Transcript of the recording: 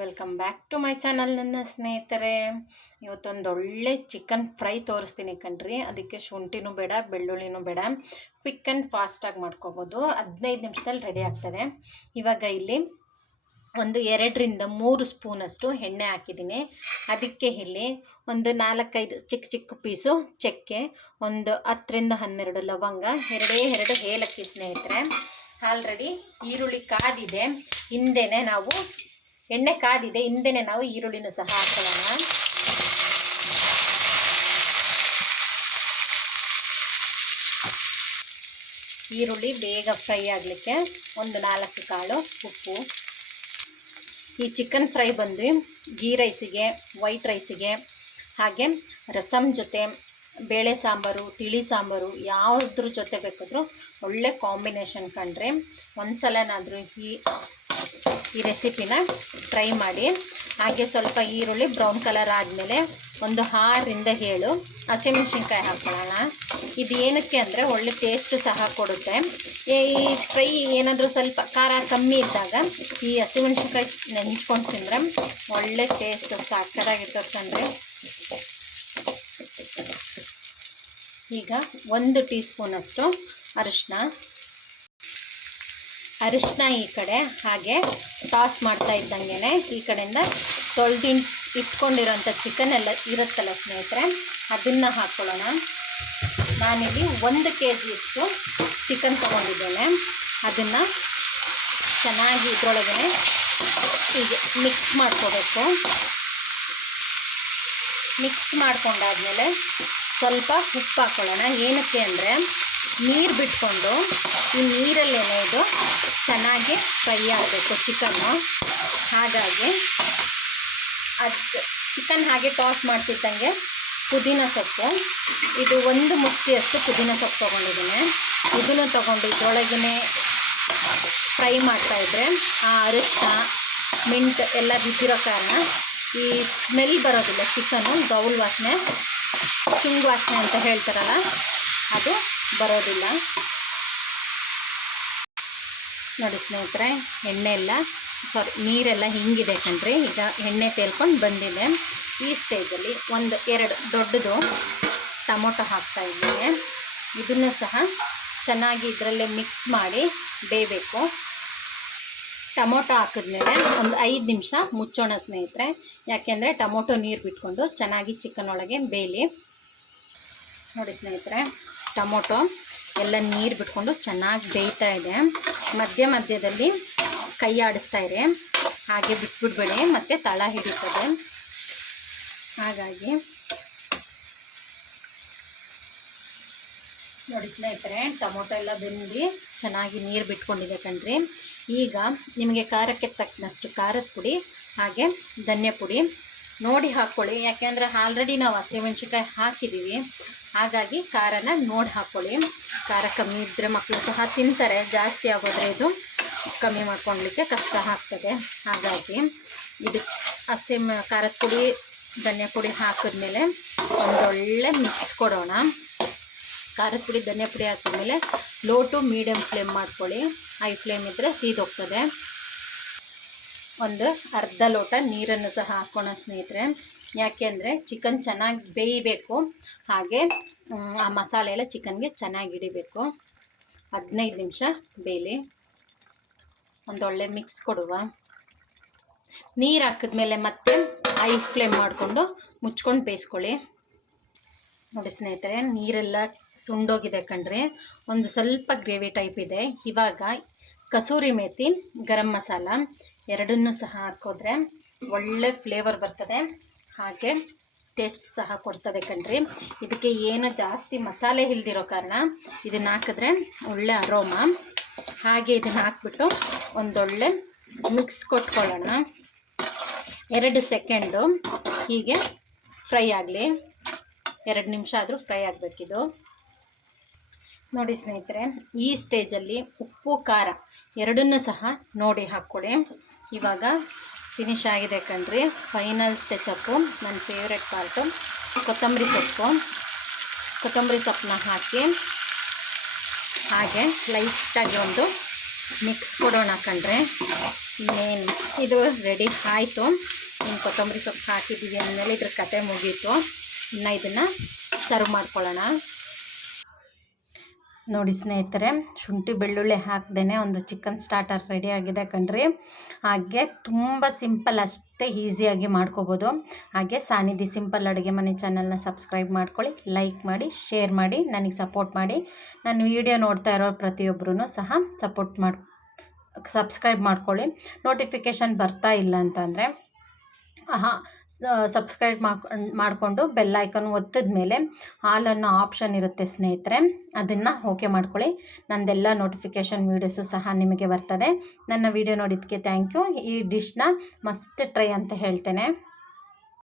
Welcome back to my channel ನನ್ನ ಸ್ನೇಹಿತರೆ. ಇವತ್ತೊಂದು ಒಳ್ಳೆ ಚಿಕನ್ ಫ್ರೈ ತೋರಿಸ್ತೀನಿ ಕಣ್ರಿ. ಅದಕ್ಕೆ ಶುಂಠಿನೂ ಬೇಡ, ಬೆಳ್ಳುಳ್ಳಿನೂ ಬೇಡ. ಕ್ವಿಕ್ ಆ್ಯಂಡ್ ಫಾಸ್ಟಾಗಿ ಮಾಡ್ಕೋಬೋದು. ಹದಿನೈದು ನಿಮಿಷದಲ್ಲಿ ರೆಡಿ ಆಗ್ತದೆ. ಇವಾಗ ಇಲ್ಲಿ ಒಂದು ಎರಡರಿಂದ ಮೂರು ಸ್ಪೂನಷ್ಟು ಎಣ್ಣೆ ಹಾಕಿದ್ದೀನಿ. ಅದಕ್ಕೆ ಇಲ್ಲಿ ಒಂದು ನಾಲ್ಕೈದು ಚಿಕ್ಕ ಚಿಕ್ಕ ಪೀಸು ಚಕ್ಕೆ, ಒಂದು ಹತ್ತರಿಂದ ಹನ್ನೆರಡು ಲವಂಗ, ಎರಡೇ ಎರಡು ಏಲಕ್ಕಿ ಸ್ನೇಹಿತರೆ. ಆಲ್ರೆಡಿ ಈರುಳ್ಳಿ ಕಾದಿದೆ. ಹಿಂದೆನೇ ನಾವು ಎಣ್ಣೆ ಕಾದಿದೆ, ಹಿಂದೆನೆ ನಾವು ಈರುಳ್ಳಿನ ಸಹ ಹಾಕೋಣ. ಈರುಳ್ಳಿ ಬೇಗ ಫ್ರೈ ಆಗಲಿಕ್ಕೆ ಒಂದು ನಾಲ್ಕು ಕಾಳು ಉಪ್ಪು. ಈ ಚಿಕನ್ ಫ್ರೈ ಬಂದು ಗೀ ರೈಸಿಗೆ, ವೈಟ್ ರೈಸಿಗೆ, ಹಾಗೆ ರಸಮ್ ಜೊತೆ ಬೇಳೆ ಸಾಂಬಾರು, ತಿಳಿ ಸಾಂಬಾರು ಯಾವುದ್ರ ಜೊತೆ ಬೇಕಾದರೂ ಒಳ್ಳೆ ಕಾಂಬಿನೇಷನ್ ಕಂಡ್ರೆ ಒಂದು ಸಲನಾದರೂ ಈ ಈ ರೆಸಿಪಿನ ಟ್ರೈ ಮಾಡಿ. ಹಾಗೆ ಸ್ವಲ್ಪ ಈರುಳ್ಳಿ ಬ್ರೌನ್ ಕಲರ್ ಆದಮೇಲೆ ಒಂದು ಆರರಿಂದ ಏಳು ಹಸಿಮೆಣ್ಸಿನ್ಕಾಯಿ ಹಾಕೊಳ್ಳೋಣ. ಇದು ಏನಕ್ಕೆ ಅಂದರೆ ಒಳ್ಳೆ ಟೇಸ್ಟು ಸಹ ಕೊಡುತ್ತೆ. ಈ ಫ್ರೈ ಏನಾದರೂ ಸ್ವಲ್ಪ ಖಾರ ಕಮ್ಮಿ ಇದ್ದಾಗ ಈ ಹಸಿಮೆಣ್ಸಿನ್ಕಾಯಿ ನೆಂಚ್ಕೊಂಡು ತಿಂದರೆ ಒಳ್ಳೆ ಟೇಸ್ಟ್ ಸಾಕದಾಗಿರ್ತದೆ ಅಂದರೆ. ಈಗ ಒಂದು ಟೀ ಸ್ಪೂನಷ್ಟು ಅರಿಶಿನ ಅರಿಶಿನ ಈ ಕಡೆ ಹಾಗೆ ಟಾಸ್ ಮಾಡ್ತಾ ಇದ್ದಂಗೆ ಈ ಕಡೆಯಿಂದ ತೊಳೆದು ಇಟ್ಕೊಂಡಿರೋಂಥ ಚಿಕನ್ ಎಲ್ಲ ಇರುತ್ತಲ್ಲ ಸ್ನೇಹಿತರೆ, ಅದನ್ನು ಹಾಕ್ಕೊಳ್ಳೋಣ ನಾನಿಲ್ಲಿ ಒಂದು ಕೆ ಜಿಯಷ್ಟು ಚಿಕನ್ ತೊಗೊಂಡಿದ್ದೇನೆ. ಅದನ್ನು ಚೆನ್ನಾಗಿ ಇದ್ರೊಳಗೆ ಹೀಗೆ ಮಿಕ್ಸ್ ಮಾಡ್ಕೋಬೇಕು. ಮಿಕ್ಸ್ ಮಾಡ್ಕೊಂಡಾದ್ಮೇಲೆ ಸ್ವಲ್ಪ ಉಪ್ಪು ಹಾಕೊಳ್ಳೋಣ. ಏನಕ್ಕೆ ಅಂದರೆ ನೀರು ಬಿಟ್ಕೊಂಡು ಈ ನೀರಲ್ಲೇನೆ ಇದು ಚೆನ್ನಾಗಿ ಫ್ರೈ ಆಗಬೇಕು ಚಿಕನ್ನು ಹಾಗಾಗಿ ಅದು ಚಿಕನ್ ಹಾಗೆ ಟಾಸ್ ಮಾಡ್ತಿದ್ದಂಗೆ ಪುದೀನ ಸೊಪ್ಪು. ಇದು ಒಂದು ಮುಷ್ಟಿಯಷ್ಟು ಪುದೀನ ಸೊಪ್ಪು ತೊಗೊಂಡಿದ್ದೀನಿ. ಇದನ್ನು ತೊಗೊಂಡು ಇದೊಳಗೇ ಫ್ರೈ ಮಾಡ್ತಾಯಿದ್ರೆ ಆ ಅರಿಶಿನ ಮಿಂಟ್ ಎಲ್ಲ ಬಿದ್ದಿರೋ ಕಾರಣ ಈ ಸ್ಮೆಲ್ ಬರೋದಿಲ್ಲ ಚಿಕನ್ನು ಗೌಲ್ ವಾಸನೆ ಚುಂಗ್ ವಾಸನೆ ಅಂತ ಹೇಳ್ತಾರಲ್ಲ, ಅದು ಬರೋದಿಲ್ಲ. ನೋಡಿ ಸ್ನೇಹಿತರೆ ಎಣ್ಣೆ ಎಲ್ಲ ಸಾರಿ ನೀರೆಲ್ಲ ಹಿಂಗಿದೆ ಕಣ್ರಿ, ಈಗ ಎಣ್ಣೆ ತೇಲ್ಕೊಂಡು ಬಂದಿದೆ. ಈ ಸ್ಟೇಜಲ್ಲಿ ಒಂದು ಎರಡು ದೊಡ್ಡದು ಟೊಮೊಟೊ ಹಾಕ್ತಾ ಇದ್ದೇನೆ. ಇದನ್ನು ಸಹ ಚೆನ್ನಾಗಿ ಇದರಲ್ಲೇ ಮಿಕ್ಸ್ ಮಾಡಿ ಬೇಯಬೇಕು. ಟೊಮೊಟೊ ಹಾಕಿದ್ಮೇಲೆ ಒಂದು ಐದು ನಿಮಿಷ ಮುಚ್ಚೋಣ ಸ್ನೇಹಿತರೆ. ಯಾಕೆಂದರೆ ಟೊಮೊಟೊ ನೀರು ಬಿಟ್ಕೊಂಡು ಚೆನ್ನಾಗಿ ಚಿಕನ್ ಒಳಗೆ ಬೇಯಲಿ. ನೋಡಿ ಸ್ನೇಹಿತರೆ, ಟೊಮೊಟೊ ಎಲ್ಲ ನೀರು ಬಿಟ್ಕೊಂಡು ಚೆನ್ನಾಗಿ ಬೇಯ್ತಾ ಇದೆ. ಮಧ್ಯ ಮಧ್ಯದಲ್ಲಿ ಕೈ ಆಡಿಸ್ತಾ ಇದೆ. ಹಾಗೆ ಬಿಟ್ಬಿಡ್ಬೇಡಿ, ಮತ್ತು ತಳ ಹಿಡಿತದೆ. ಹಾಗಾಗಿ ನೋಡಿ ಸ್ನೇಹಿತರೆ, ಟೊಮೊಟೊ ಎಲ್ಲ ಬೆಂದು ಚೆನ್ನಾಗಿ ನೀರು ಬಿಟ್ಕೊಂಡಿದೆ ಕಣ್ರಿ. ಈಗ ನಿಮಗೆ ಖಾರಕ್ಕೆ ತಕ್ಕನಷ್ಟು ಖಾರದ ಪುಡಿ, ಹಾಗೆ ಧನ್ಯ ಪುಡಿ ನೋಡಿ ಹಾಕ್ಕೊಳ್ಳಿ ಯಾಕೆಂದರೆ ಆಲ್ರೆಡಿ ನಾವು ಹಸಿಮೆಣ್ಸಿನ್ಕಾಯಿ ಹಾಕಿದ್ದೀವಿ ಹಾಗಾಗಿ ಖಾರನ ನೋಡಿ ಹಾಕ್ಕೊಳ್ಳಿ ಖಾರ ಕಮ್ಮಿ ಇದ್ದರೆ ಮಕ್ಕಳು ಸಹ ತಿಂತಾರೆ. ಜಾಸ್ತಿ ಆಗೋದ್ರೆ ಇದು ಕಮ್ಮಿ ಮಾಡ್ಕೊಳ್ಲಿಕ್ಕೆ ಕಷ್ಟ ಆಗ್ತದೆ. ಹಾಗಾಗಿ ಇದು ಹಸಿ ಖಾರದ ಪುಡಿ, ಧನ್ಯ ಪುಡಿ ಹಾಕಿದ್ಮೇಲೆ ಒಂದೊಳ್ಳೆ ಮಿಕ್ಸ್ ಕೊಡೋಣ. ಖಾರದ ಪುಡಿ, ಧನ್ಯ ಪುಡಿ ಹಾಕಿದ್ಮೇಲೆ ಲೋ ಟು ಮೀಡಿಯಮ್ ಫ್ಲೇಮ್ ಮಾಡ್ಕೊಳ್ಳಿ. ಹೈ ಫ್ಲೇಮ್ ಇದ್ದರೆ ಸೀದೋಗ್ತದೆ. ಒಂದು ಅರ್ಧ ಲೋಟ ನೀರನ್ನು ಸಹ ಹಾಕೋಣ ಸ್ನೇಹಿತರೆ. ಯಾಕೆಂದರೆ ಚಿಕನ್ ಚೆನ್ನಾಗಿ ಬೇಯಬೇಕು. ಹಾಗೆ ಆ ಮಸಾಲೆ ಎಲ್ಲ ಚಿಕನ್ಗೆ ಚೆನ್ನಾಗಿ ಹಿಡಿಬೇಕು. ಹದಿನೈದು ನಿಮಿಷ ಬೇಯಲಿ. ಒಂದೊಳ್ಳೆ ಮಿಕ್ಸ್ ಕೊಡುವ. ನೀರು ಹಾಕಿದ್ಮೇಲೆ ಮತ್ತೆ ಐ ಫ್ಲೇಮ್ ಮಾಡಿಕೊಂಡು ಮುಚ್ಕೊಂಡು ಬೇಯಿಸ್ಕೊಳ್ಳಿ. ನೋಡಿ ಸ್ನೇಹಿತರೆ, ನೀರೆಲ್ಲ ಸುಂಡೋಗಿದೆ ಕಣ್ರಿ. ಒಂದು ಸ್ವಲ್ಪ ಗ್ರೇವಿ ಟೈಪ್ ಇದೆ. ಇವಾಗ ಕಸೂರಿ ಮೇಥಿ ಗರಂ ಮಸಾಲ ಎರಡನ್ನೂ ಸಹ ಹಾಕೋದ್ರೆ ಒಳ್ಳೆ ಫ್ಲೇವರ್ ಬರ್ತದೆ. ಹಾಗೆ ಟೇಸ್ಟ್ ಸಹ ಕೊಡ್ತದೆ ಕಣ್ರಿ. ಇದಕ್ಕೆ ಏನು ಜಾಸ್ತಿ ಮಸಾಲೆ ಇಲ್ದಿರೋ ಕಾರಣ ಇದನ್ನು ಹಾಕಿದ್ರೆ ಒಳ್ಳೆ ಅರೋಮ. ಹಾಗೆ ಇದನ್ನು ಹಾಕ್ಬಿಟ್ಟು ಒಂದೊಳ್ಳೆ ಮಿಕ್ಸ್ ಕೊಟ್ಕೊಳ್ಳೋಣ ಎರಡು ಸೆಕೆಂಡು. ಹೀಗೆ ಫ್ರೈ ಆಗಲಿ. ಎರಡು ನಿಮಿಷ ಆದರೂ ಫ್ರೈ ಆಗಬೇಕಿದು. ನೋಡಿ ಸ್ನೇಹಿತರೆ, ಈ ಸ್ಟೇಜಲ್ಲಿ ಉಪ್ಪು, ಖಾರ ಎರಡನ್ನೂ ಸಹ ನೋಡಿ ಹಾಕ್ಕೊಡಿ. ಇವಾಗ ಫಿನಿಶ್ ಆಗಿದೆ ಕಣ್ರಿ. ಫೈನಲ್ ಟೆಚಪ್ಪು ನನ್ನ ಫೇವ್ರೆಟ್ ಪಾರ್ಟು ಕೊತ್ತಂಬರಿ ಸೊಪ್ಪು. ಕೊತ್ತಂಬರಿ ಸೊಪ್ಪನ್ನ ಹಾಕಿ, ಹಾಗೆ ಲೈಟಾಗಿ ಒಂದು ಮಿಕ್ಸ್ ಕೊಡೋಣ ಕಣ್ರಿ. ಇನ್ನೇನು, ಇದು ರೆಡಿ ಆಯಿತು. ಇನ್ನು ಕೊತ್ತಂಬರಿ ಸೊಪ್ಪು ಹಾಕಿದ್ದೀವಿ ಅಂದಮೇಲೆ ಇದ್ರ ಕತೆ ಮುಗೀತು. ಇನ್ನು ಇದನ್ನು ಸರ್ವ್ ಮಾಡ್ಕೊಳ್ಳೋಣ. ನೋಡಿ ಸ್ನೇಹಿತರೆ, ಶುಂಠಿ ಬೆಳ್ಳುಳ್ಳಿ ಹಾಕ್ದೇ ಒಂದು ಚಿಕನ್ ಸ್ಟಾರ್ಟರ್ ರೆಡಿ ಆಗಿದೆ ಕಣ್ರಿ. ಹಾಗೆ ತುಂಬ ಸಿಂಪಲ್ ಅಷ್ಟೇ ಈಸಿಯಾಗಿ ಮಾಡ್ಕೋಬೋದು. ಹಾಗೆ ಸಾನಿಧಿ ಸಿಂಪಲ್ ಅಡುಗೆ ಮನೆ ಚಾನಲ್ನ ಸಬ್ಸ್ಕ್ರೈಬ್ ಮಾಡ್ಕೊಳ್ಳಿ ಲೈಕ್ ಮಾಡಿ ಶೇರ್ ಮಾಡಿ, ನನಗೆ ಸಪೋರ್ಟ್ ಮಾಡಿ. ನಾನು ವೀಡಿಯೋ ನೋಡ್ತಾ ಇರೋ ಪ್ರತಿಯೊಬ್ಬರೂ ಸಹ ಸಪೋರ್ಟ್ ಮಾಡಿ ಸಬ್ಸ್ಕ್ರೈಬ್ ಮಾಡ್ಕೊಳ್ಳಿ. ನೋಟಿಫಿಕೇಷನ್ ಬರ್ತಾ ಇಲ್ಲ ಅಂತಂದರೆ ಹಾಂ ಸಬ್ಸ್ಕ್ರೈಬ್ ಮಾಡ್ಕೊಂಡು ಮಾಡಿಕೊಂಡು ಬೆಲ್ ಐಕನ್ ಒತ್ತಿದ ಮೇಲೆ ಆಲ್ ಅನ್ನೋ ಆಪ್ಷನ್ ಇರುತ್ತೆ ಸ್ನೇಹಿತರೆ. ಅದನ್ನು ಓಕೆ ಮಾಡ್ಕೊಳ್ಳಿ. ನಂದೆಲ್ಲ ನೋಟಿಫಿಕೇಷನ್ ವೀಡಿಯೋಸು ಸಹ ನಿಮಗೆ ಬರ್ತದೆ. ನನ್ನ ವಿಡಿಯೋ ನೋಡಿದ್ದಕ್ಕೆ ಥ್ಯಾಂಕ್ ಯು ಈ ಡಿಶ್ನ ಮಸ್ಟ್ ಟ್ರೈ ಅಂತ ಹೇಳ್ತೇನೆ.